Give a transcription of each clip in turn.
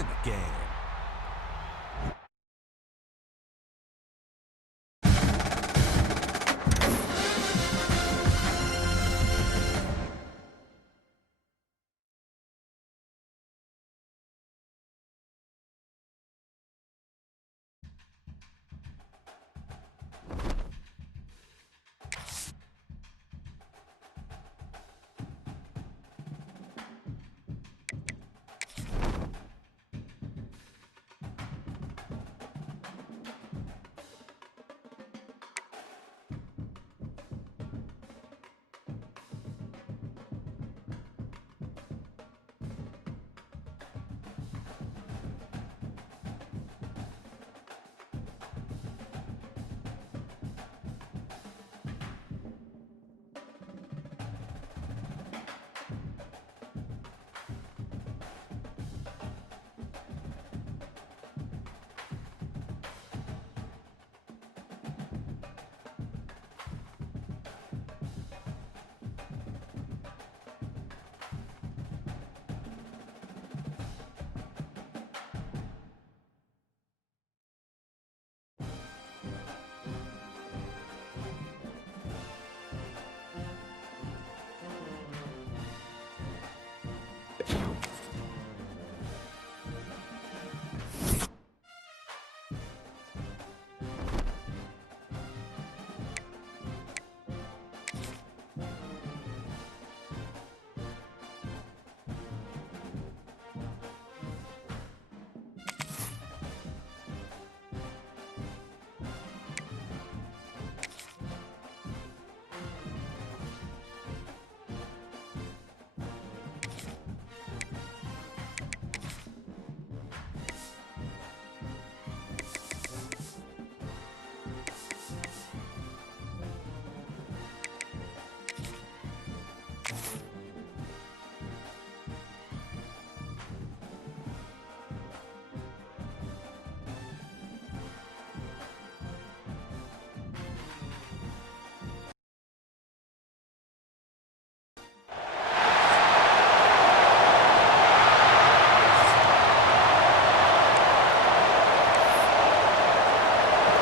in the game.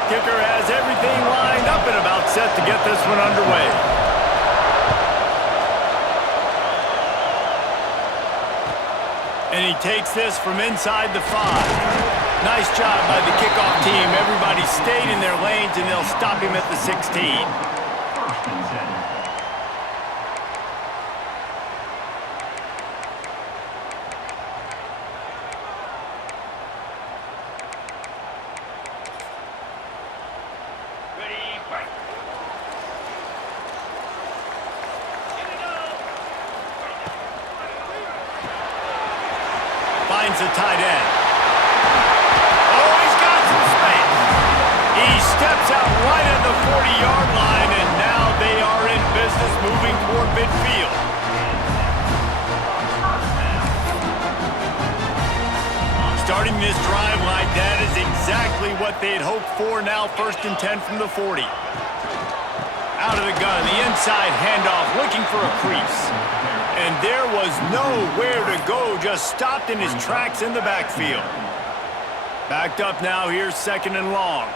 Kicker has everything lined up and about set to get this one underway. And he takes this from inside the 5. Nice job by the kickoff team. Everybody stayed in their lanes, and they'll stop him at the 16. Finds a tight end. Oh, he's got some space. He steps out right at the 40-yard line, and now they are in business moving toward midfield. Starting this drive like that is exactly what they had hoped for. Now 1st and 10 from the 40. Out of the gun, the inside handoff, looking for a crease. And there was nowhere to go, just stopped in his tracks in the backfield. Backed up now, here's 2nd and long.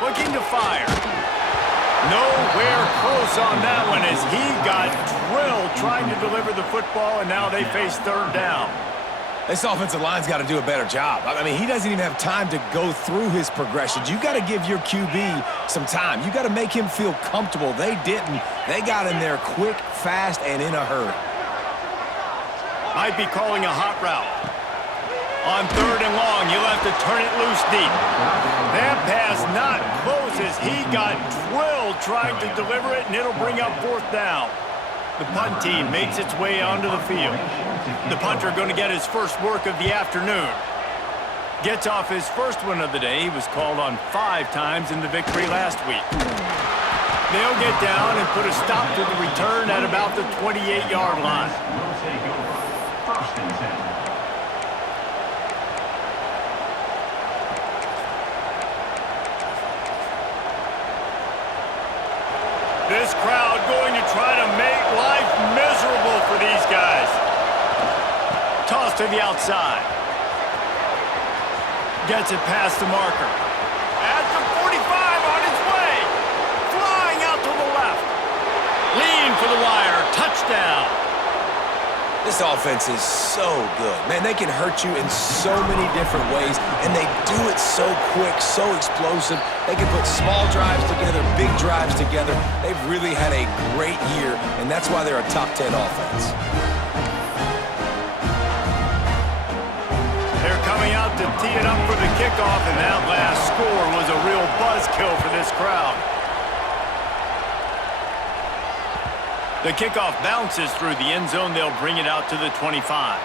Looking to fire. Nowhere close on that one as he got drilled trying to deliver the football, and now they face 3rd down. This offensive line's got to do a better job. I mean, he doesn't even have time to go through his progressions. You got to give your QB some time. You got to make him feel comfortable. They didn't. They got in there quick, fast, and in a hurry. Might be calling a hot route. On 3rd and long, you'll have to turn it loose deep. That pass not close as he got drilled trying to deliver it, and it'll bring up 4th down. The punt team makes its way onto the field. The punter going to get his first work of the afternoon. Gets off his first one of the day. He was called on 5 times in the victory last week. They'll get down and put a stop to the return at about the 28-yard line. This crowd going to try to make life miserable to the outside. Gets it past the marker. At the 45 on his way. Flying out to the left. Lean for the wire. Touchdown. This offense is so good. Man, they can hurt you in so many different ways, and they do it so quick, so explosive. They can put small drives together, big drives together. They've really had a great year, and that's why they're a top 10 offense. They're coming out to tee it up for the kickoff, and that last score was a real buzzkill for this crowd. The kickoff bounces through the end zone. They'll bring it out to the 25.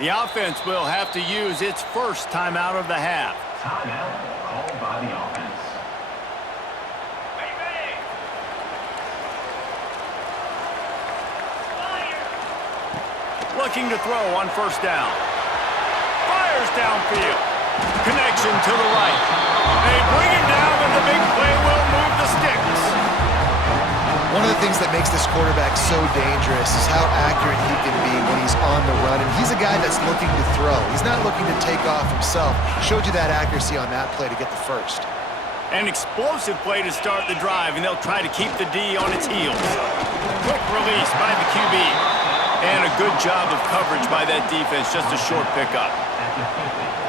The offense will have to use its first timeout of the half. Timeout called by the offense. Looking to throw on first down. Fires downfield. Connection to the right. They bring him down, and the big play will move the sticks. One of the things that makes this quarterback so dangerous is how accurate he can be when he's on the run. And he's a guy that's looking to throw. He's not looking to take off himself. Showed you that accuracy on that play to get the first. An explosive play to start the drive, and they'll try to keep the D on its heels. Quick release by the QB. And a good job of coverage by that defense. Just a short pickup.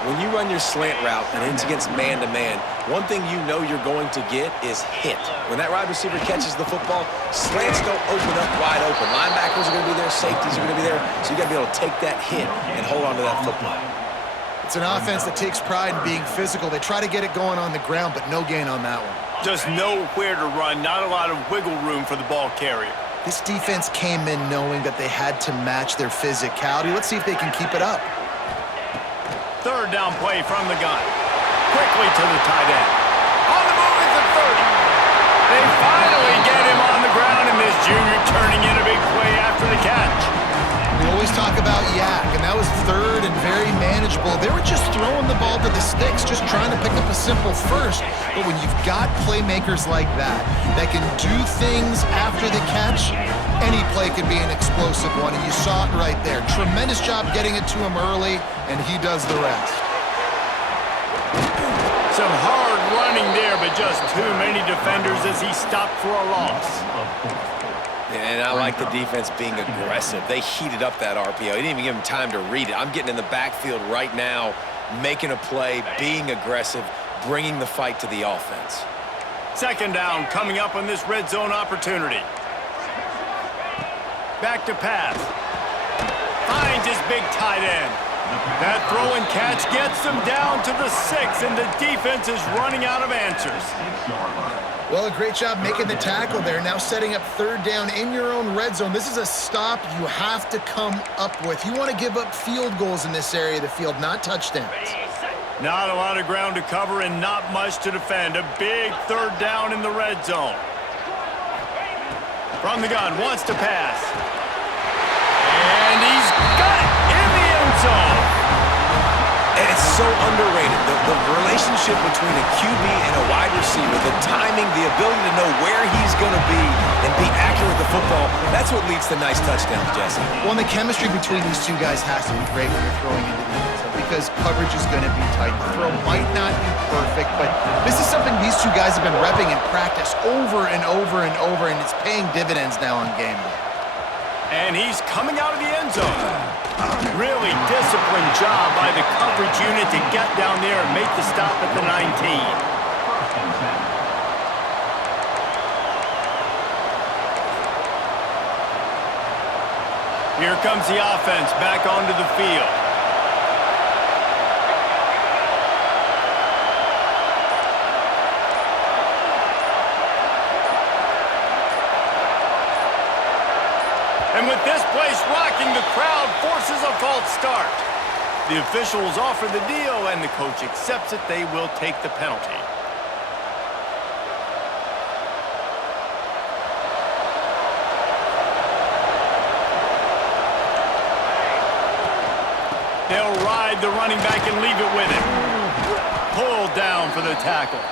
When you run your slant route and it's against man-to-man, one thing you know you're going to get is hit. When that wide receiver catches the football, slants don't open up wide open. Linebackers are going to be there, safeties are going to be there, so you got to be able to take that hit and hold on to that football. It's an offense that takes pride in being physical. They try to get it going on the ground, but no gain on that one. Just nowhere to run, not a lot of wiggle room for the ball carrier. This defense came in knowing that they had to match their physicality. Let's see if they can keep it up. Third down play from the gun. Quickly to the tight end. On the move is the 30. They finally get him on the ground, and this junior turning in a big play after the catch. We always talk about Yak, and that was third and very manageable. They were just throwing the ball to the sticks, just trying to pick up a simple first. But when you've got playmakers like that can do things after the catch, any play could be an explosive one, and you saw it right there. Tremendous job getting it to him early, and he does the rest. Some hard running there, but just too many defenders as he stopped for a loss. And I like the defense being aggressive. They heated up that RPO. He didn't even give him time to read it. I'm getting in the backfield right now, making a play, being aggressive, bringing the fight to the offense. Second down coming up on this red zone opportunity. Back to pass. Finds his big tight end. That throw and catch gets them down to the 6, and the defense is running out of answers. Well, a great job making the tackle there. Now setting up third down in your own red zone. This is a stop you have to come up with. You want to give up field goals in this area of the field, not touchdowns. Not a lot of ground to cover and not much to defend. A big third down in the red zone. From the gun, wants to pass. And he's got it in the end zone. And it's so underrated. The relationship between a QB and a wide receiver, the timing, the ability to know where he's going to be and be accurate with the football, that's what leads to nice touchdowns, Jesse. Well, the chemistry between these two guys has to be great when you're throwing into the end zone because coverage is going to be tight. The throw might not be perfect, but this is something these two guys have been repping in practice over and over and over, and it's paying dividends now on game day. And he's coming out of the end zone. Really disciplined job by the coverage unit to get down there and make the stop at the 19. Here comes the offense back onto the field. And with this place rocking, the crowd forces a false start. The officials offer the deal, and the coach accepts it. They will take the penalty. They'll ride the running back and leave it with him. Pulled down for the tackle.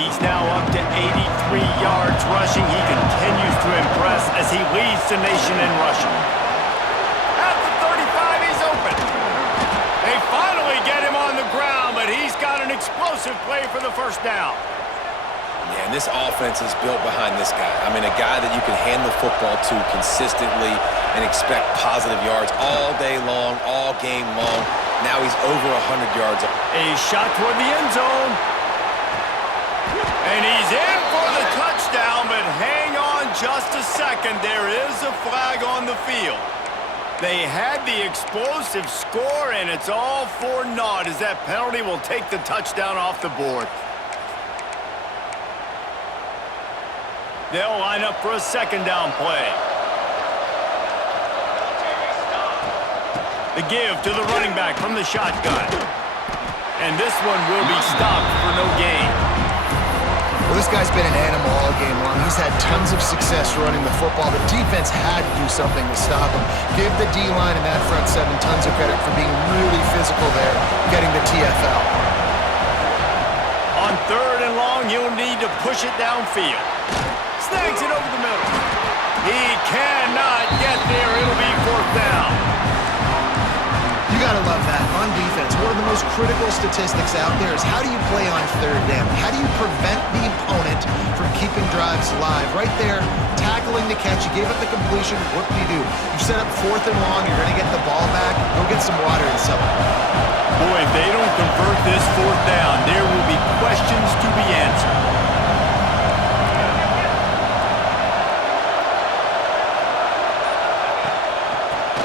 He's now up to 83 yards rushing. He continues to impress as he leads the nation in rushing. At the 35, he's open. They finally get him on the ground, but he's got an explosive play for the first down. Yeah, and this offense is built behind this guy. I mean, a guy that you can hand the football to consistently and expect positive yards all day long, all game long. Now he's over 100 yards. A shot toward the end zone. And he's in for the touchdown, but hang on just a second. There is a flag on the field. They had the explosive score, and it's all for naught as that penalty will take the touchdown off the board. They'll line up for a second down play. The give to the running back from the shotgun. And this one will be stopped for no gain. Well, this guy's been an animal all game long. He's had tons of success running the football. The defense had to do something to stop him. Give the D-line and that front seven tons of credit for being really physical there, getting the TFL. On third and long, he'll need to push it downfield. Snags it over the middle. He cannot get there. It'll be fourth down. You gotta love that. On defense, one of the most critical statistics out there is how do you play on third down? How do you prevent the opponent from keeping drives alive? Right there, tackling the catch. You gave up the completion. What do? You set up fourth and long. You're gonna get the ball back. Go get some water and celebrate. Boy, if they don't convert this fourth down, there will be questions to be answered.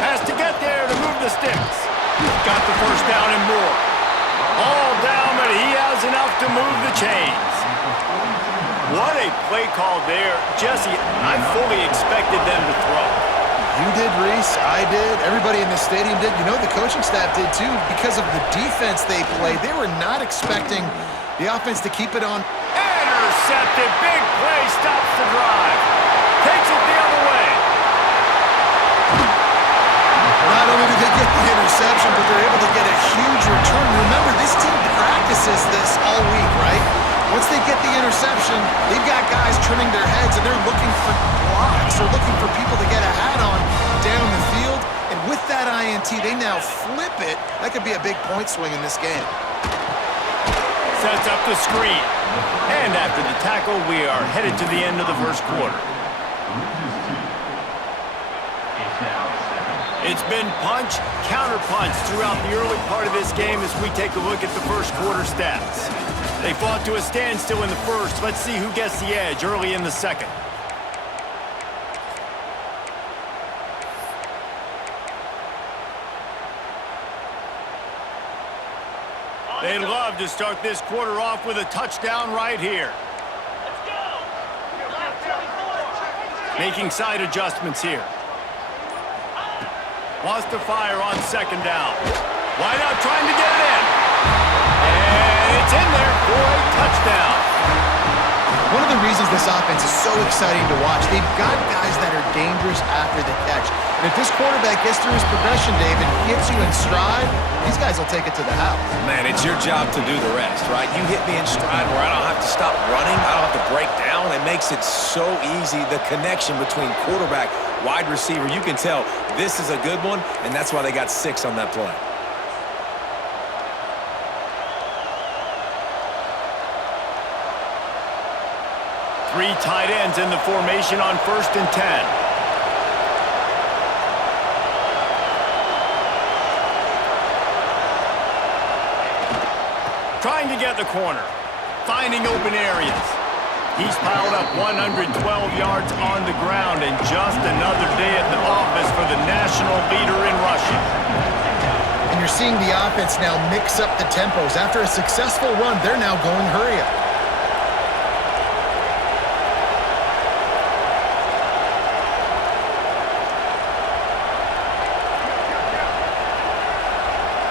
Has to get there to move the sticks. Got the first down and more. All down, but he has enough to move the chains. What a play call there. Jesse, I fully expected them to throw. You did, Reese. I did. Everybody in the stadium did. You know, the coaching staff did too. Because of the defense they played, they were not expecting the offense to keep it on. Intercepted. Big play. Stops the drive. Takes it the other way. Not only did they get the interception, but they're able to get a huge return. Remember, this team practices this all week, right? Once they get the interception, they've got guys trimming their heads, and they're looking for blocks or looking for people to get a hat on down the field. And with that INT, they now flip it. That could be a big point swing in this game. Sets up the screen. And after the tackle, we are headed to the end of the first quarter. It's been punch, counter-punch throughout the early part of this game as we take a look at the first quarter stats. They fought to a standstill in the first. Let's see who gets the edge early in the second. They'd love to start this quarter off with a touchdown right here. Making side adjustments here. Wants to fire on second down. Wide out trying to get it in. And it's in there for a touchdown. One of the reasons this offense is so exciting to watch, they've got guys that are dangerous after the catch. And if this quarterback gets through his progression, David, hits you in stride, these guys will take it to the house. Man, it's your job to do the rest, right? You hit me in stride where I don't have to stop running. I don't have to break down. It makes it so easy. The connection between quarterback, wide receiver, you can tell this is a good one, and that's why they got 6 on that play. Three tight ends in the formation on 1st and 10. Trying to get the corner. Finding open areas. He's piled up 112 yards on the ground, and just another day at the office for the national leader in rushing. And you're seeing the offense now mix up the tempos. After a successful run, they're now going hurry up.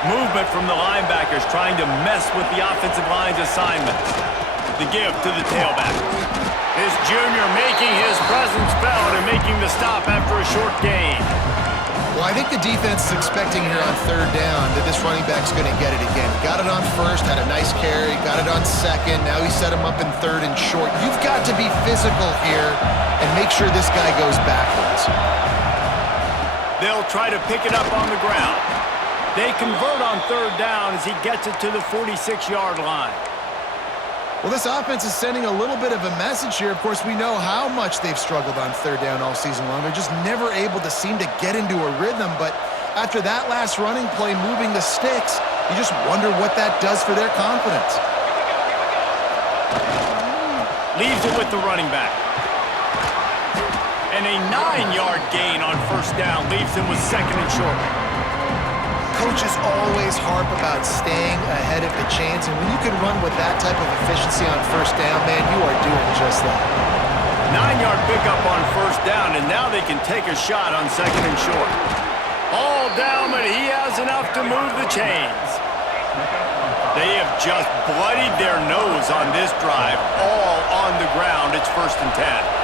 Movement from the linebackers trying to mess with the offensive line's assignments. The give to the tailback. This junior making his presence felt and making the stop after a short gain. Well, I think the defense is expecting here on third down that this running back's going to get it again. He got it on first, had a nice carry, got it on second. Now he set him up in third and short. You've got to be physical here and make sure this guy goes backwards. They'll try to pick it up on the ground. They convert on third down as he gets it to the 46-yard line. Well, this offense is sending a little bit of a message here. Of course, we know how much they've struggled on third down all season long. They're just never able to seem to get into a rhythm. But after that last running play, moving the sticks, you just wonder what that does for their confidence. Leaves it with the running back. And a 9-yard gain on first down leaves him with second and short. Coaches always harp about staying ahead of the chains, and when you can run with that type of efficiency on first down, man, you are doing just that. 9-yard pickup on first down, and now they can take a shot on second and short. All down, but he has enough to move the chains. They have just bloodied their nose on this drive, all on the ground. It's 1st and 10.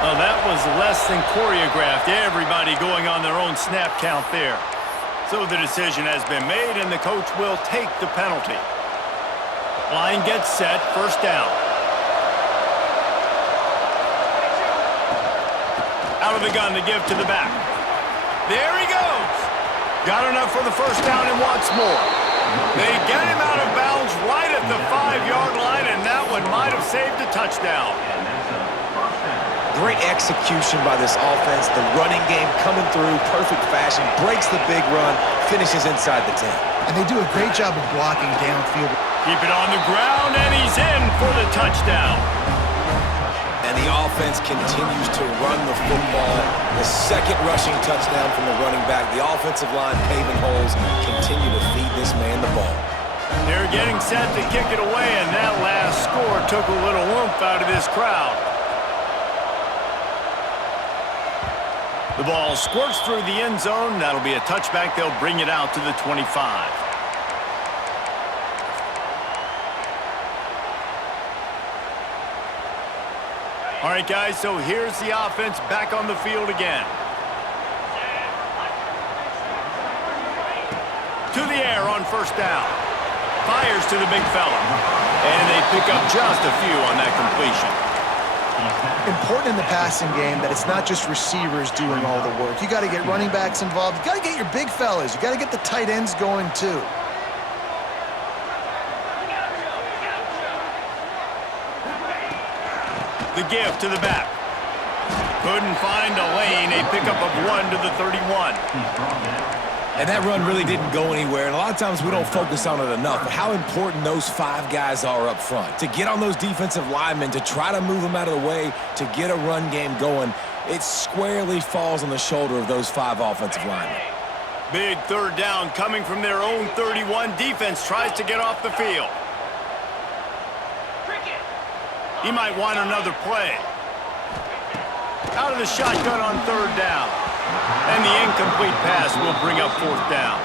Well, that was less than choreographed. Everybody going on their own snap count there. So the decision has been made, and the coach will take the penalty. Line gets set, first down. Out of the gun to give to the back. There he goes. Got enough for the first down and wants more. They get him out of bounds right at the 5-yard line, and that one might have saved a touchdown. Great execution by this offense. The running game coming through, perfect fashion, breaks the big run, finishes inside the 10. And they do a great job of blocking downfield. Keep it on the ground, and he's in for the touchdown. And the offense continues to run the football. The second rushing touchdown from the running back. The offensive line paving holes, continue to feed this man the ball. They're getting set to kick it away, and that last score took a little oomph out of this crowd. The ball squirts through the end zone. That'll be a touchback. They'll bring it out to the 25. All right, guys, so here's the offense back on the field again. To the air on first down. Fires to the big fella. And they pick up just a few on that completion. Important in the passing game that it's not just receivers doing all the work. You got to get running backs involved. You got to get your big fellas. You got to get the tight ends going too. The give to the back. Couldn't find a lane. A pickup of 1 to the 31. And that run really didn't go anywhere, and a lot of times we don't focus on it enough, but how important those 5 guys are up front. To get on those defensive linemen, to try to move them out of the way, to get a run game going, it squarely falls on the shoulder of those 5 offensive linemen. Big third down coming from their own 31. Defense tries to get off the field. He might want another play. Out of the shotgun on third down. And the incomplete pass will bring up 4th down.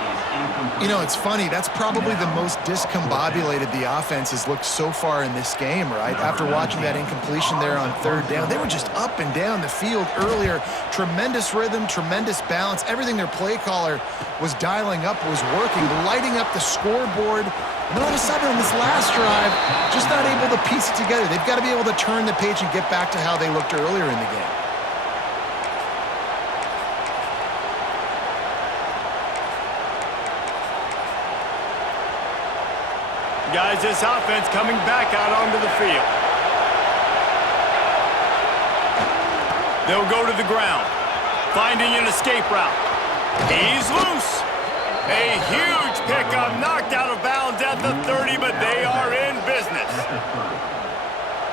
You know, it's funny. That's probably the most discombobulated the offense has looked so far in this game, right? After watching that incompletion there on third down, they were just up and down the field earlier. Tremendous rhythm, tremendous balance. Everything their play caller was dialing up was working, lighting up the scoreboard. And then all of a sudden on this last drive, just not able to piece it together. They've got to be able to turn the page and get back to how they looked earlier in the game. Guys, this offense coming back out onto the field. They'll go to the ground, finding an escape route. He's loose. A huge pickup, knocked out of bounds at the 30, but they are in business.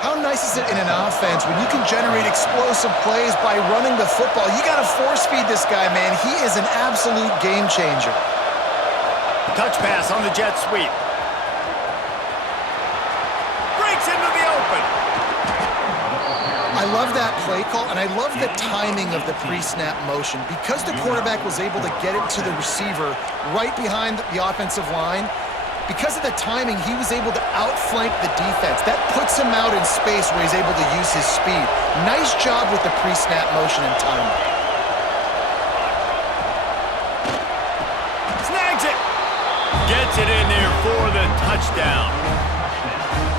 How nice is it in an offense when you can generate explosive plays by running the football? You got to force feed this guy, man. He is an absolute game changer. Touch pass on the jet sweep. Into the open. I love that play call, and I love the timing of the pre-snap motion. Because the quarterback was able to get it to the receiver right behind the offensive line, because of the timing, he was able to outflank the defense. That puts him out in space where he's able to use his speed. Nice job with the pre-snap motion and timing. Snags it. Gets it in there for the touchdown.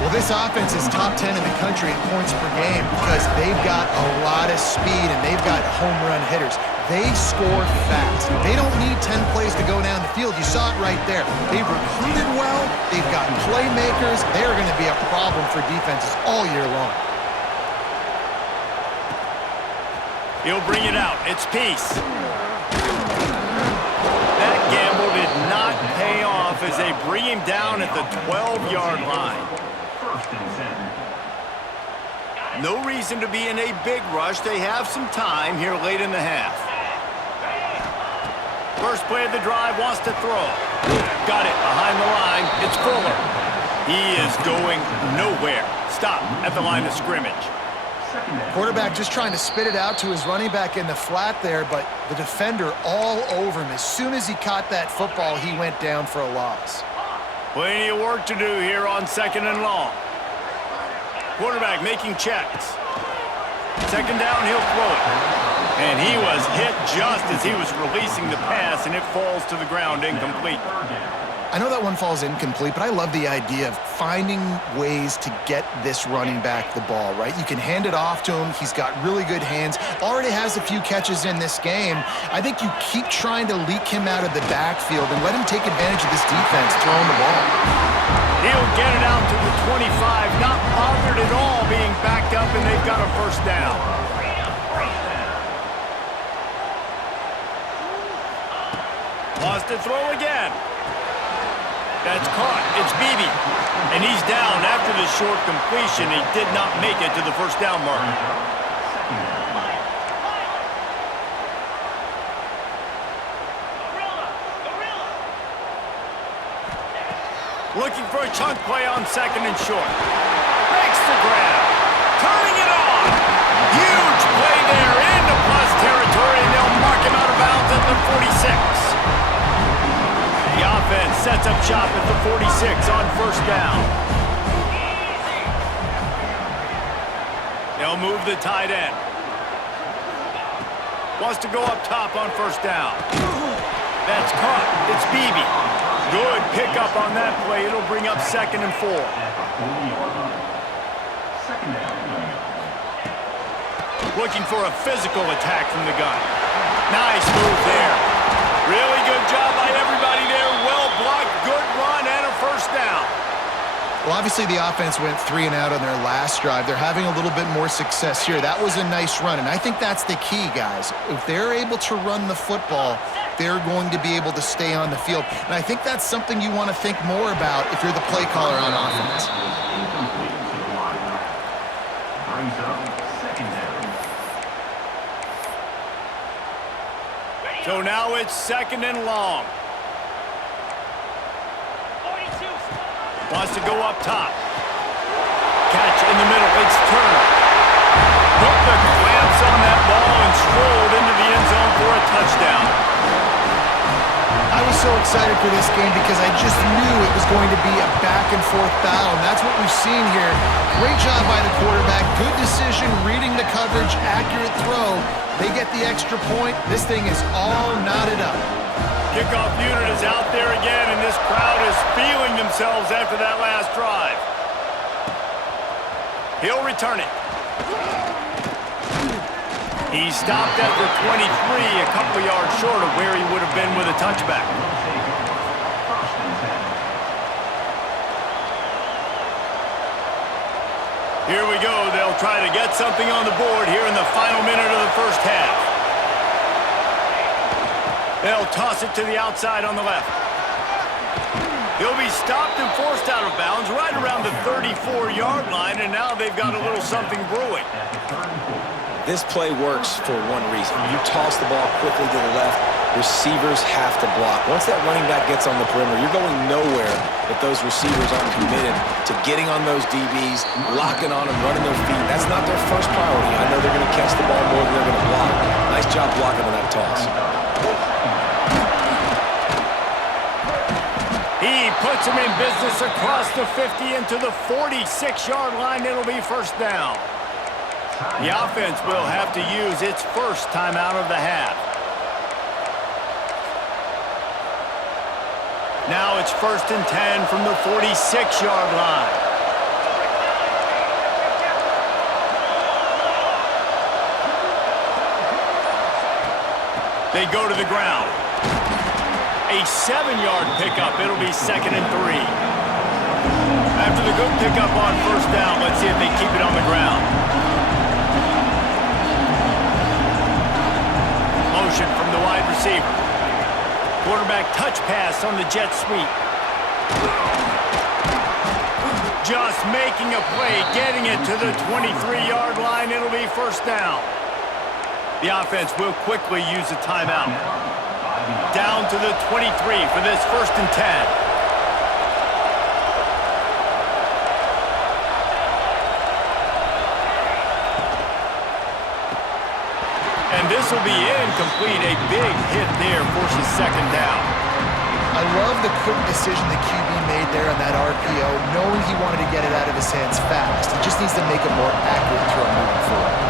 Well, this offense is top 10 in the country in points per game because they've got a lot of speed and they've got home run hitters. They score fast. They don't need 10 plays to go down the field. You saw it right there. They've recruited well. They've got playmakers. They're going to be a problem for defenses all year long. He'll bring it out. It's Peace. That gamble did not pay off as they bring him down at the 12-yard line. First and 10. No reason to be in a big rush. They have some time here late in the half. First play of the drive, wants to throw. Got it behind the line. It's Fuller. He is going nowhere. Stop at the line of scrimmage. Quarterback just trying to spit it out to his running back in the flat there, but the defender all over him. As soon as he caught that football, he went down for a loss. Plenty of work to do here on 2nd and long. Quarterback making checks. 2nd down, he'll throw it. And he was hit just as he was releasing the pass, and it falls to the ground incomplete. I know that one falls incomplete, but I love the idea of finding ways to get this running back the ball, right? You can hand it off to him. He's got really good hands. Already has a few catches in this game. I think you keep trying to leak him out of the backfield and let him take advantage of this defense throwing the ball. He'll get it out to the 25, not bothered at all being backed up, and they've got a first down. Lost to throw again. That's caught. It's Beebe. And he's down after the short completion. He did not make it to the first down mark. Looking for a chunk play on 2nd and short. Makes the grab. Turning it on. Huge play there into plus territory, and they'll mark him out of bounds at the 46. The offense sets up shop at the 46 on first down. They'll move the tight end. Wants to go up top on first down. That's caught. It's Beebe. Good pickup on that play. It'll bring up 2nd and 4. Looking for a physical attack from the gun. Nice move there. Really good job by everybody there. Well blocked, good run, and a first down. Well, obviously the offense went 3 and out on their last drive. They're having a little bit more success here. That was a nice run, and I think that's the key, guys. If they're able to run the football, they're going to be able to stay on the field. And I think that's something you want to think more about if you're the play caller on offense. Brings up 2nd down. So now it's 2nd and long. Wants to go up top. Catch in the middle. It's Turner. Put the clamps on that ball and strolled into the end zone for a touchdown. I was so excited for this game because I just knew it was going to be a back-and-forth battle, and that's what we've seen here. Great job by the quarterback. Good decision, reading the coverage, accurate throw. They get the extra point. This thing is all knotted up. Kickoff unit is out there again, and this crowd is feeling themselves after that last drive. He'll return it. He stopped at the 23, a couple of yards short of where he would have been with a touchback. Here we go. They'll try to get something on the board here in the final minute of the first half. They'll toss it to the outside on the left. He'll be stopped and forced out of bounds right around the 34-yard line, and now they've got a little something brewing. This play works for one reason. You toss the ball quickly to the left, receivers have to block. Once that running back gets on the perimeter, you're going nowhere if those receivers aren't committed to getting on those DBs, locking on them, running their feet. That's not their first priority. I know they're going to catch the ball more than they're going to block. Nice job blocking on that toss. He puts him in business across the 50 into the 46-yard line. It'll be first down. The offense will have to use its first timeout of the half. Now it's 1st and 10 from the 46-yard line. They go to the ground. A 7-yard pickup. It'll be 2nd and 3. After the good pickup on first down, let's see if they keep it on the ground. Motion from the wide receiver. Quarterback touch pass on the jet sweep. Just making a play, getting it to the 23-yard line. It'll be first down. The offense will quickly use a timeout. Down to the 23 for this 1st and 10. And this will be incomplete. A big hit there forces 2nd down. I love the quick decision the QB made there on that RPO, knowing he wanted to get it out of his hands fast. He just needs to make a more accurate throw moving forward.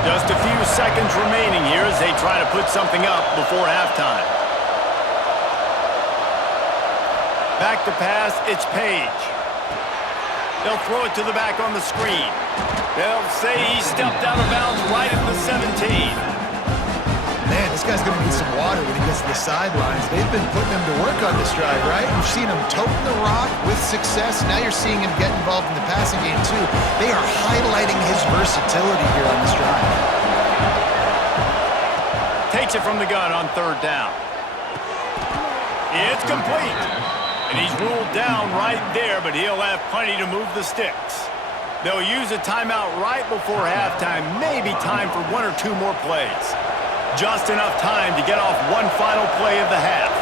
Just a few seconds remaining here as they try to put something up before halftime. Back to pass, it's Page. They'll throw it to the back on the screen. They'll say he stepped out of bounds right at the 17. Man, this guy's going to need some water when he gets to the sidelines. They've been putting him to work on this drive, right? You've seen him toting the rock with success. Now you're seeing him get involved in the passing game, too. They are highlighting his versatility here on this drive. Takes it from the gun on 3rd down. It's complete. And he's ruled down right there, but he'll have plenty to move the sticks. They'll use a timeout right before halftime. Maybe time for 1 or 2 more plays. Just enough time to get off one final play of the half.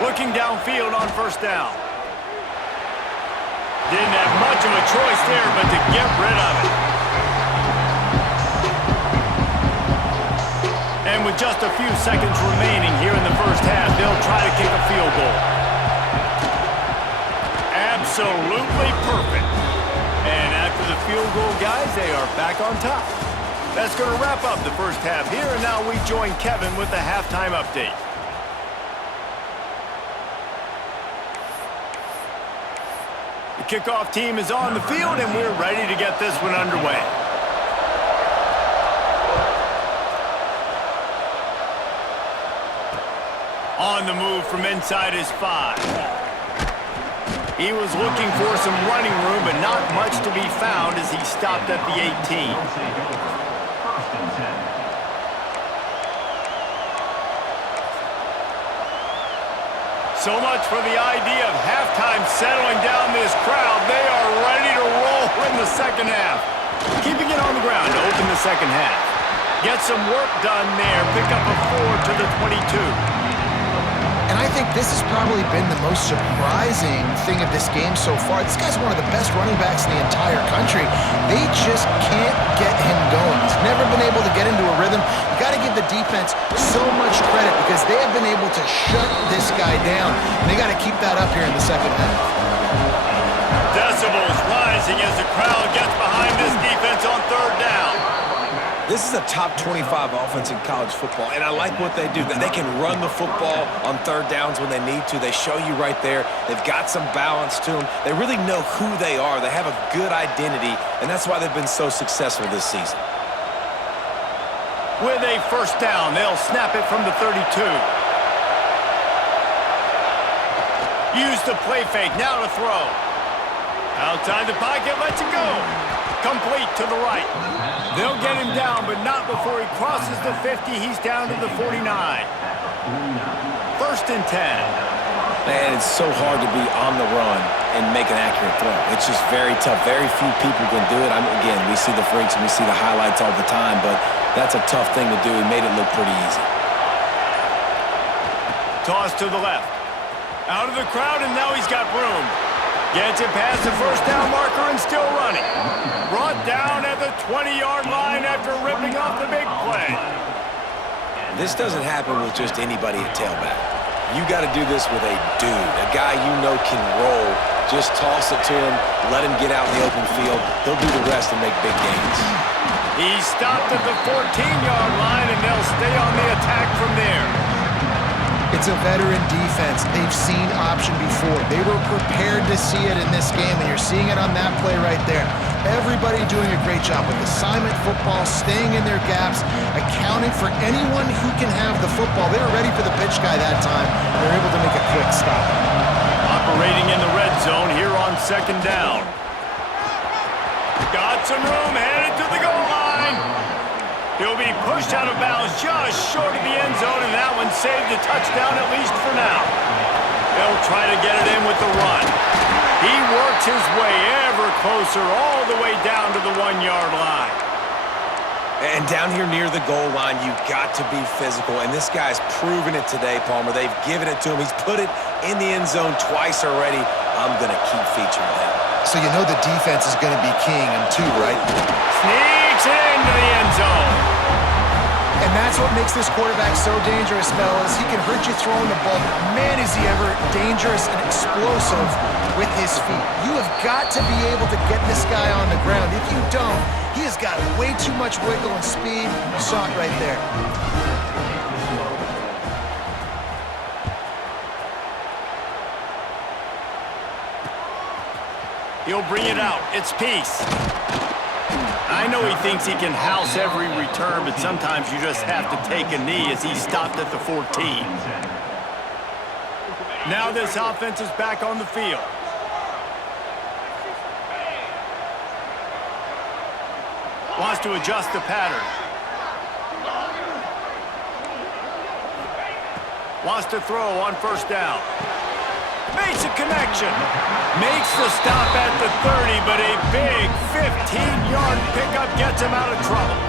Looking downfield on 1st down. Didn't have much of a choice there, but to get rid of it. And with just a few seconds remaining here in the first half, they'll try to kick a field goal. Absolutely perfect. And after the field goal, guys, they are back on top. That's going to wrap up the first half here, and now we join Kevin with the halftime update. The kickoff team is on the field, and we're ready to get this one underway. On the move from inside his 5. He was looking for some running room, but not much to be found as he stopped at the 18. 1st and 10. So much for the idea of halftime settling down this crowd. They are ready to roll in the second half. Keeping it on the ground to open the second half. Get some work done there. Pick up a 4 to the 22. And I think this has probably been the most surprising thing of this game so far. This guy's one of the best running backs in the entire country. They just can't get him going. He's never been able to get into a rhythm. You got to give the defense so much credit because they have been able to shut this guy down. And they got to keep that up here in the second half. Decibels rising as the crowd gets behind this defense on 3rd down. This is a top 25 offense in college football, and I like what they do. They can run the football on 3rd downs when they need to. They show you right there. They've got some balance to them. They really know who they are. They have a good identity, and that's why they've been so successful this season. With a 1st down, they'll snap it from the 32. Use the play fake, now to throw. Outside the pocket, lets it go. Complete to the right. They'll get him down, but not before he crosses the 50. He's down to the 49. 1st and 10. Man, it's so hard to be on the run and make an accurate throw. It's just very tough. Very few people can do it. Again, we see the freaks and we see the highlights all the time, but that's a tough thing to do. He made it look pretty easy. Toss to the left. Out of the crowd, and now he's got room. Gets it past the 1st down marker and still running. Brought down at the 20-yard line after ripping off the big play. This doesn't happen with just anybody at tailback. You got to do this with a dude, a guy you know can roll. Just toss it to him, let him get out in the open field. He'll do the rest and make big gains. He stopped at the 14-yard line, and they'll stay on the attack from there. It's a veteran defense. They've seen option before. They were prepared to see it in this game, and you're seeing it on that play right there. Everybody doing a great job with assignment football, staying in their gaps, accounting for anyone who can have the football. They were ready for the pitch guy that time. They're able to make a quick stop. Operating in the red zone here on second down. Got some room, headed to the goal line. He'll be pushed out of bounds just short of the end zone, and that one saved a touchdown at least for now. They'll try to get it in with the run. He works his way ever closer all the way down to the 1-yard line. And down here near the goal line, you've got to be physical, and this guy's proven it today, Palmer. They've given it to him. He's put it in the end zone twice already. I'm going to keep featuring him. So you know the defense is going to be keying him too, right? Sneaks it into the end zone. And that's what makes this quarterback so dangerous, fellas. He can hurt you throwing the ball, but man, is he ever dangerous and explosive with his feet. You have got to be able to get this guy on the ground. If you don't, he has got way too much wiggle and speed. You saw it right there. He'll bring it out. It's Peace. I know he thinks he can house every return, but sometimes you just have to take a knee as he stopped at the 14. Now this offense is back on the field. Wants to adjust the pattern. Wants to throw on first down. Makes a connection. Makes the stop at the 30, but a big 15-yard pickup gets him out of trouble.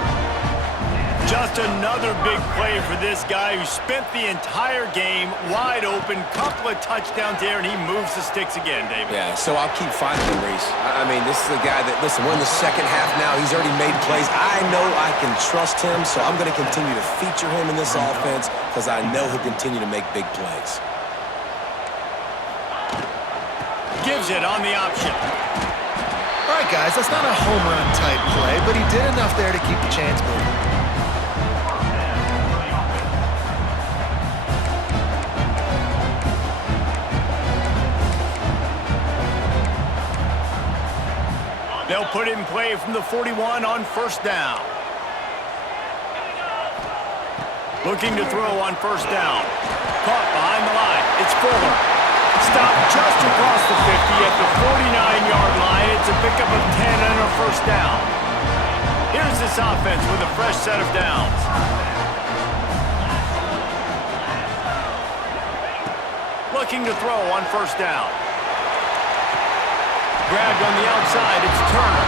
Just another big play for this guy who spent the entire game wide open. Couple of touchdowns there, and he moves the sticks again, David. Yeah, so I'll keep finding him, Reese. I mean, this is a guy that, listen, we're in the second half now. He's already made plays. I know I can trust him, so I'm going to continue to feature him in this offense because I know he'll continue to make big plays. Gives it on the option. All right, guys, that's not a home run type play, but he did enough there to keep the chains moving. They'll put it in play from the 41 on first down. Looking to throw on first down. Caught behind the line. It's Fuller. Stopped just across the 50 at the 49-yard line. It's a pickup of 10 and a first down. Here's this offense with a fresh set of downs. Looking to throw on first down. Grabbed on the outside, it's Turner.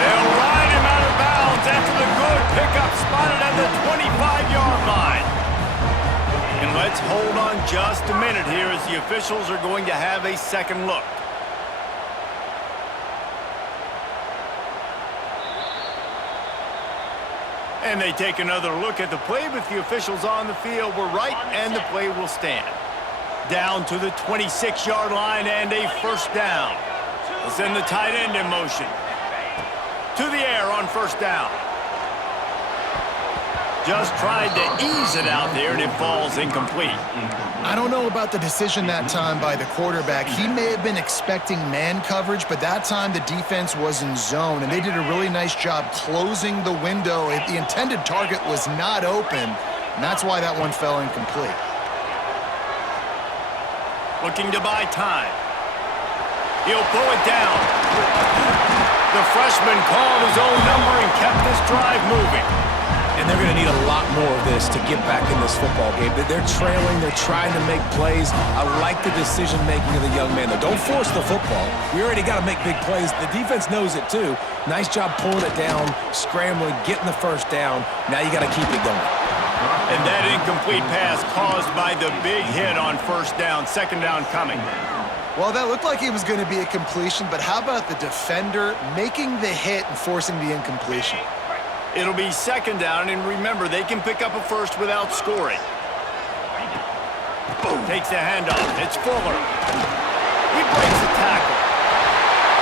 They'll ride him out of bounds after the good pickup spotted at the 25-yard line. And let's hold on just a minute here as the officials are going to have a second look. And they take another look at the play, but the officials on the field were right, and the play will stand. Down to the 26-yard line and a first down. They'll send the tight end in motion. To the air on first down. Just tried to ease it out there, and it falls incomplete. I don't know about the decision that time by the quarterback. He may have been expecting man coverage, but that time the defense was in zone, and they did a really nice job closing the window. The intended target was not open, and that's why that one fell incomplete. Looking to buy time. He'll pull it down. The freshman called his own number and kept this drive moving. And they're going to need a lot more of this to get back in this football game. They're trailing. They're trying to make plays. I like the decision-making of the young man, though. Don't force the football. We already got to make big plays. The defense knows it, too. Nice job pulling it down, scrambling, getting the first down. Now you got to keep it going. And that incomplete pass caused by the big hit on first down. Second down coming. Well, that looked like it was going to be a completion, but how about the defender making the hit and forcing the incompletion? It'll be second down, and remember, they can pick up a first without scoring. Takes the handoff. It's Fuller. He breaks the tackle.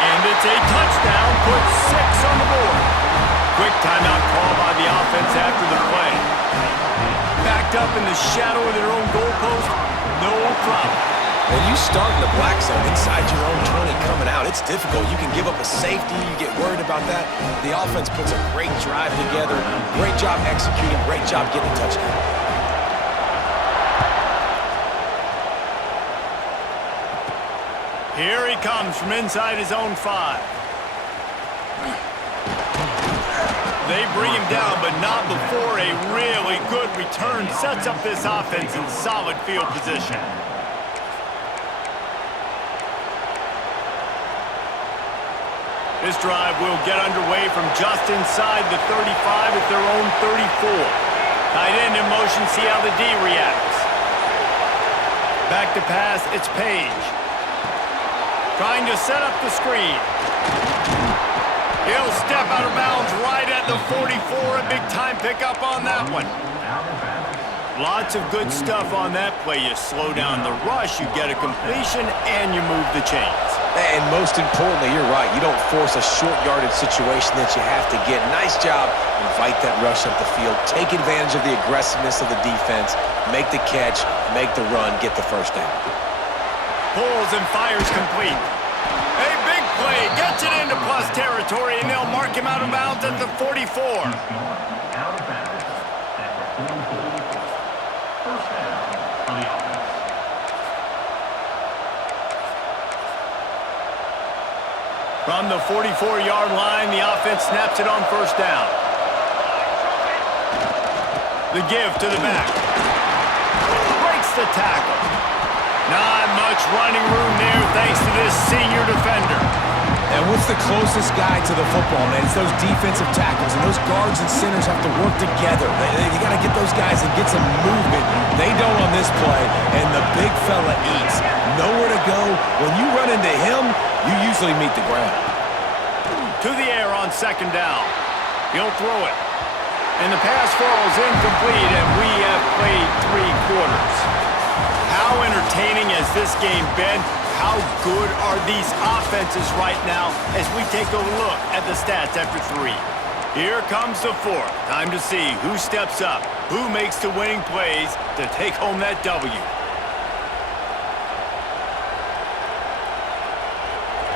And it's a touchdown. Puts 6 on the board. Quick timeout call by the offense after the play. Backed up in the shadow of their own goalpost. No problem. When you start in the black zone inside your own 20 coming out, it's difficult. You can give up a safety. You get worried about that. The offense puts a great drive together. Great job executing. Great job getting a touchdown. Here he comes from inside his own 5. They bring him down, but not before a really good return sets up this offense in solid field position. This drive will get underway from just inside the 35 at their own 34. Tight end in motion, see how the D reacts. Back to pass, it's Page. Trying to set up the screen. He'll step out of bounds right at the 44. A big-time pickup on that one. Lots of good stuff on that play. You slow down the rush, you get a completion, and you move the chains. And most importantly, you're right. You don't force a short-yarded situation that you have to get. Nice job. Invite that rush up the field. Take advantage of the aggressiveness of the defense. Make the catch. Make the run. Get the first down. Pulls and fires complete. A big play. Gets it into plus territory, and they'll mark him out of bounds at the 44. Out of bounds at the 44. First down for the offense. From the 44-yard line, the offense snaps it on first down. The give to the back. Breaks the tackle. Not much running room there thanks to this senior defender. And what's the closest guy to the football, man? It's those defensive tackles, and those guards and centers have to work together. You got to get those guys and get some movement. They don't on this play, and the big fella eats. Nowhere to go. When you run into him, you usually meet the ground. To the air on second down. He'll throw it. And the pass falls incomplete, and we have played 3 quarters. How entertaining has this game been? How good are these offenses right now as we take a look at the stats after 3? Here comes the 4th. Time to see who steps up, who makes the winning plays to take home that W.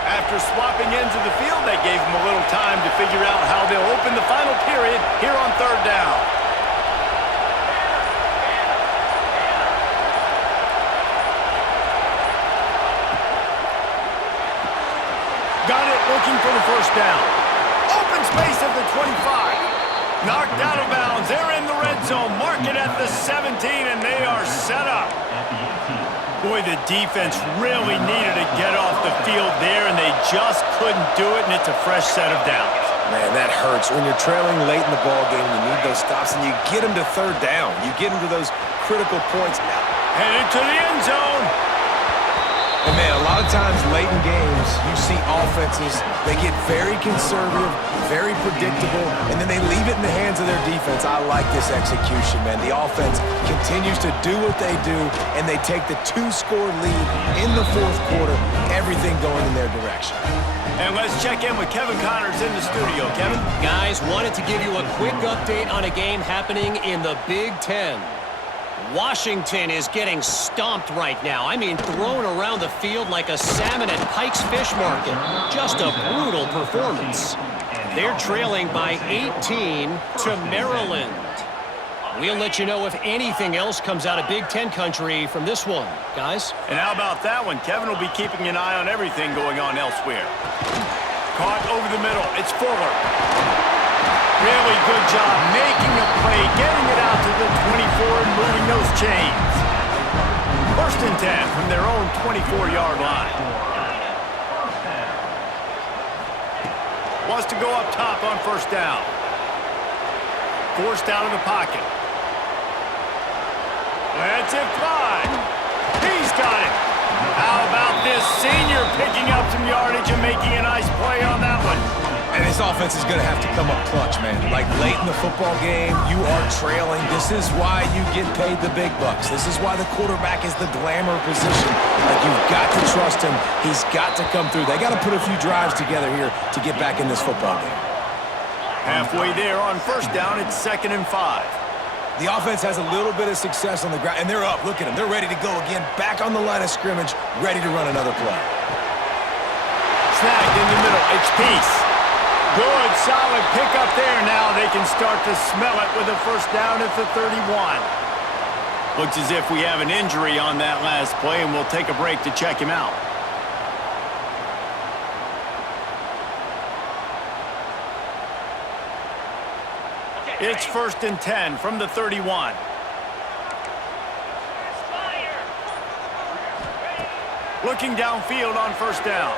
After swapping ends of the field, they gave them a little time to figure out how they'll open the final period here on third down. Got it, looking for the first down. Open space at the 25. Knocked out of bounds. They're in the red zone. Mark it at the 17, and they are set up. Boy, the defense really needed to get off the field there, and they just couldn't do it, and it's a fresh set of downs. Man, that hurts. When you're trailing late in the ball game, you need those stops, and you get them to third down. You get them to those critical points now. Headed to the end zone. And, man, a lot of times late in games, you see offenses, they get very conservative, very predictable, and then they leave it in the hands of their defense. I like this execution, man. The offense continues to do what they do, and they take the 2-score lead in the 4th quarter, everything going in their direction. And let's check in with Kevin Connors in the studio. Kevin? Guys, wanted to give you a quick update on a game happening in the Big Ten. Washington is getting stomped right now. I mean, thrown around the field like a salmon at Pike's Fish Market. Just a brutal performance. They're trailing by 18 to Maryland. We'll let you know if anything else comes out of Big Ten country from this one, guys. And how about that one? Kevin will be keeping an eye on everything going on elsewhere. Caught over the middle. It's Fuller. Really good job making a play, getting it out to the 24 and moving those chains. 1st and 10 from their own 24-yard line. Wants to go up top on first down. Forced out of the pocket. Lets it fly. He's got it. How about this picking up some yardage and making a nice play on that one. And this offense is going to have to come up clutch, man. Like late in the football game, you are trailing. This is why you get paid the big bucks. This is why the quarterback is the glamour position. Like, you've got to trust him. He's got to come through. They got to put a few drives together here to get back in this football game. Halfway there on first down, it's 2nd and 5. The offense has a little bit of success on the ground, and they're up. Look at them. They're ready to go again. Back on the line of scrimmage, ready to run another play. Snagged in the middle. It's Peace. Good, solid pickup there. Now they can start to smell it with a first down at the 31. Looks as if we have an injury on that last play, and we'll take a break to check him out. It's 1st and 10 from the 31. Looking downfield on first down.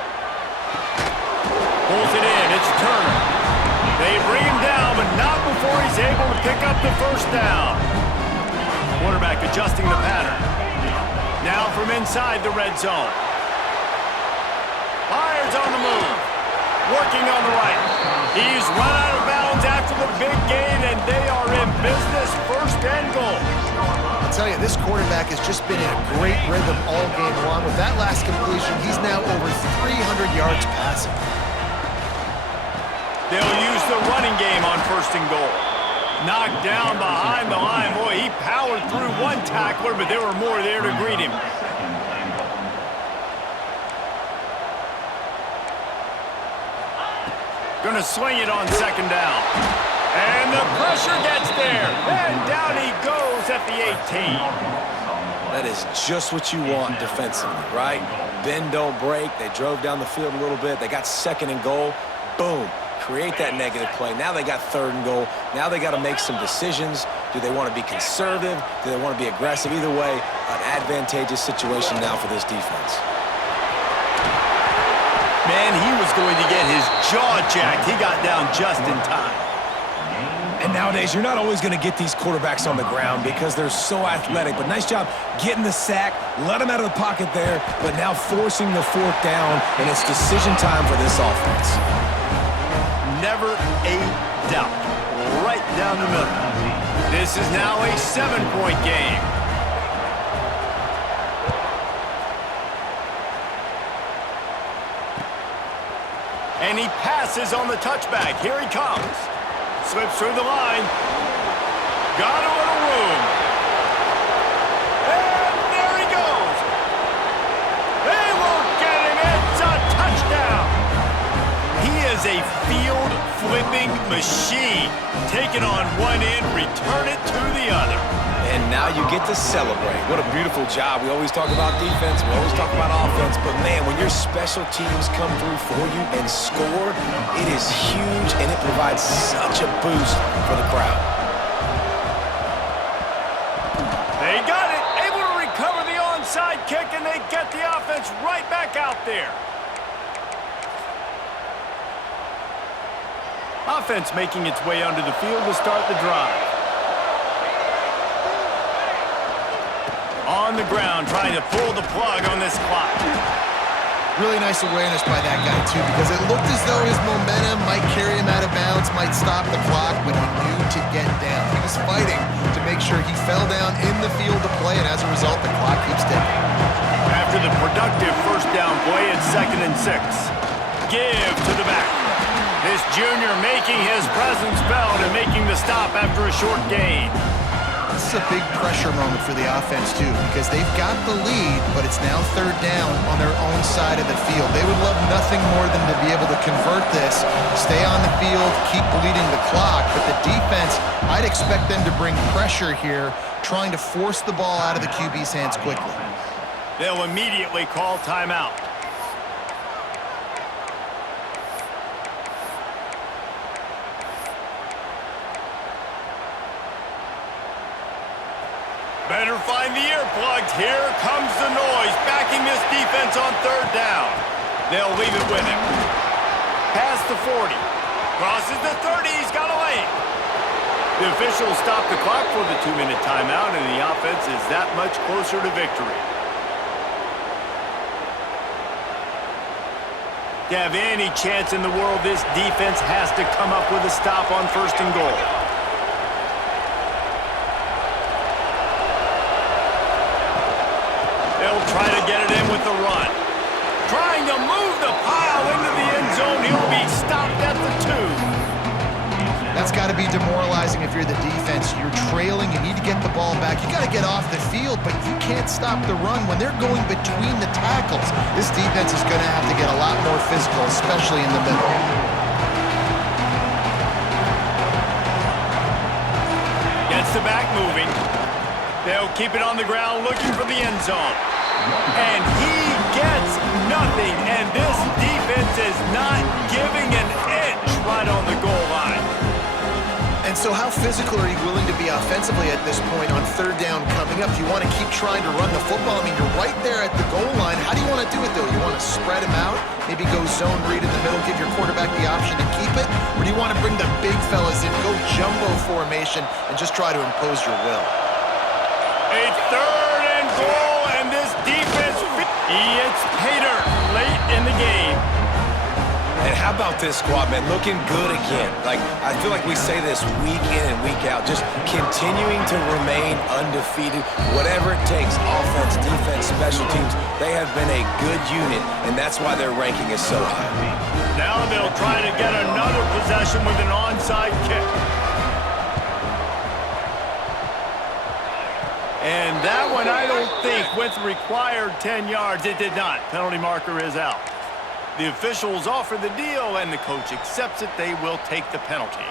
Pulls it in. It's Turner. They bring him down, but not before he's able to pick up the first down. Quarterback adjusting the pattern. Now from inside the red zone. Fires on the move. Working on the right. He's run out of bounds after the big gain, and they are in business. 1st and goal. I'll tell you, this quarterback has just been in a great rhythm all game long. With that last completion, he's now over 300 yards passing. They'll use the running game on 1st and goal. Knocked down behind the line. Boy, he powered through one tackler, but there were more there to greet him. Gonna swing it on 2nd down. And the pressure gets there. And down he goes at the 18. That is just what you want defensively, right? Bend, don't break. They drove down the field a little bit. They got 2nd and goal. Boom. Create that negative play. Now they got 3rd and goal. Now they got to make some decisions. Do they want to be conservative? Do they want to be aggressive? Either way, an advantageous situation now for this defense. Man, he was going to get his jaw jacked. He got down just in time. And nowadays, you're not always going to get these quarterbacks on the ground because they're so athletic. But nice job getting the sack, let him out of the pocket there, but now forcing the 4th down, and it's decision time for this offense. Never a doubt. Right down the middle. This is now a 7-point game. And he passes on the touchback. Here he comes. Slips through the line. Got a little room. And there he goes. They won't get him. It's a touchdown. He is a field-flipping machine. Take it on one end, return it to the other. And now you get to celebrate. What a beautiful job. We always talk about defense. We always talk about offense. But, man, when your special teams come through for you and score, it is huge, and it provides such a boost for the crowd. They got it. Able to recover the onside kick, and they get the offense right back out there. Offense making its way onto the field to start the drive. On the ground, trying to pull the plug on this clock. Really nice awareness by that guy, too, because it looked as though his momentum might carry him out of bounds, might stop the clock, but he knew to get down. He was fighting to make sure he fell down in the field to play, and as a result, the clock keeps ticking. After the productive first down play, it's 2nd and 6. Give to the back. This junior making his presence felt and making the stop after a short gain. This is a big pressure moment for the offense, too, because they've got the lead, but it's now 3rd down on their own side of the field. They would love nothing more than to be able to convert this, stay on the field, keep bleeding the clock, but the defense, I'd expect them to bring pressure here, trying to force the ball out of the QB's hands quickly. They'll immediately call timeout. Better find the earplugs. Here comes the noise, backing this defense on 3rd down. They'll leave it with him. Past the 40. Crosses the 30. He's got a lane. The officials stop the clock for the 2-minute timeout, and the offense is that much closer to victory. To have any chance in the world, this defense has to come up with a stop on 1st and goal. They'll try to get it in with the run. Trying to move the pile into the end zone. He'll be stopped at the 2. That's got to be demoralizing if you're the defense. You're trailing, you need to get the ball back. You got to get off the field, but you can't stop the run when they're going between the tackles. This defense is going to have to get a lot more physical, especially in the middle. Gets the back moving. They'll keep it on the ground looking for the end zone. And he gets nothing, and this defense is not giving an inch right on the goal line. And so how physical are you willing to be offensively at this point on 3rd down coming up? Do you want to keep trying to run the football? I mean, you're right there at the goal line. How do you want to do it, though? You want to spread him out, maybe go zone read in the middle, give your quarterback the option to keep it? Or do you want to bring the big fellas in, go jumbo formation, and just try to impose your will? A 3rd and goal, and this defense, it's Pater late in the game. And how about this squad, man? Looking good again. Like, I feel like we say this week in and week out, just continuing to remain undefeated, whatever it takes, offense, defense, special teams. They have been a good unit, and that's why their ranking is so high. Now they'll try to get another possession with an onside kick. And that one, I don't think, with required 10 yards, it did not. Penalty marker is out. The officials offer the deal, and the coach accepts it. They will take the penalty.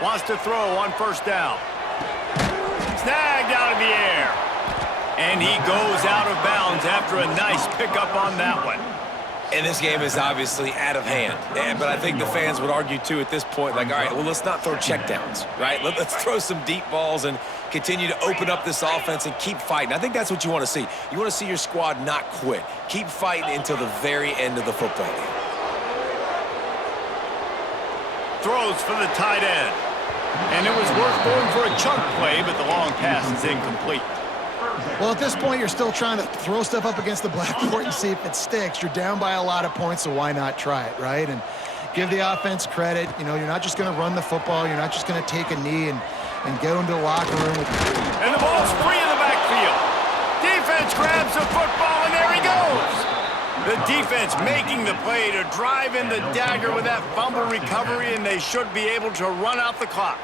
Wants to throw on 1st down. Snagged out of the air. And he goes out of bounds after a nice pickup on that one. And this game is obviously out of hand. But I think the fans would argue, too, at this point, like, all right, well, let's not throw checkdowns, right? Let's throw some deep balls and continue to open up this offense and keep fighting. I think that's what you want to see. You want to see your squad not quit. Keep fighting until the very end of the football game. Throws for the tight end. And it was worth going for a chunk play, but the long pass is incomplete. Well, at this point, you're still trying to throw stuff up against the blackboard and see if it sticks. You're down by a lot of points, so why not try it, right? And give the offense credit. You know, you're not just going to run the football. You're not just going to take a knee and get them to the locker room. And the ball's free in the backfield. Defense grabs the football, and there he goes. The defense making the play to drive in the dagger with that fumble recovery, and they should be able to run out the clock.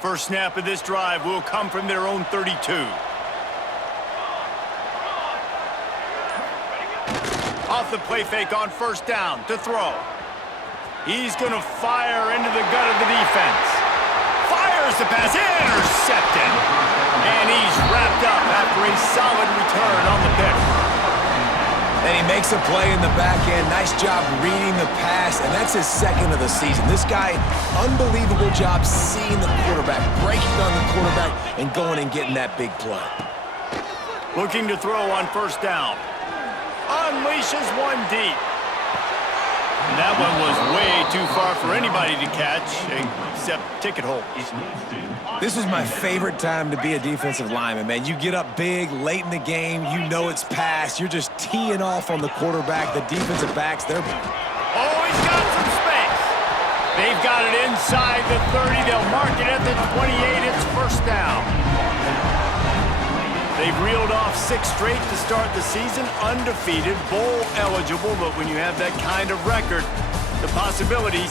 First snap of this drive will come from their own 32. Off the play fake on 1st down to throw. He's going to fire into the gut of the defense. Fires the pass, intercepted. And he's wrapped up after a solid return on the pick. And he makes a play in the back end. Nice job reading the pass, and that's his 2nd of the season. This guy, unbelievable job seeing the quarterback, breaking on the quarterback, and going and getting that big play. Looking to throw on 1st down. Unleashes one deep. And that one was way too far for anybody to catch, except ticket holders. This is my favorite time to be a defensive lineman, man. You get up big, late in the game, you know it's past. You're just teeing off on the quarterback. The defensive backs, they're... Oh, he's got some space. They've got it inside the 30. They'll mark it at the 28. It's 1st down. They've reeled off 6 straight to start the season, undefeated, bowl eligible, but when you have that kind of record, the possibilities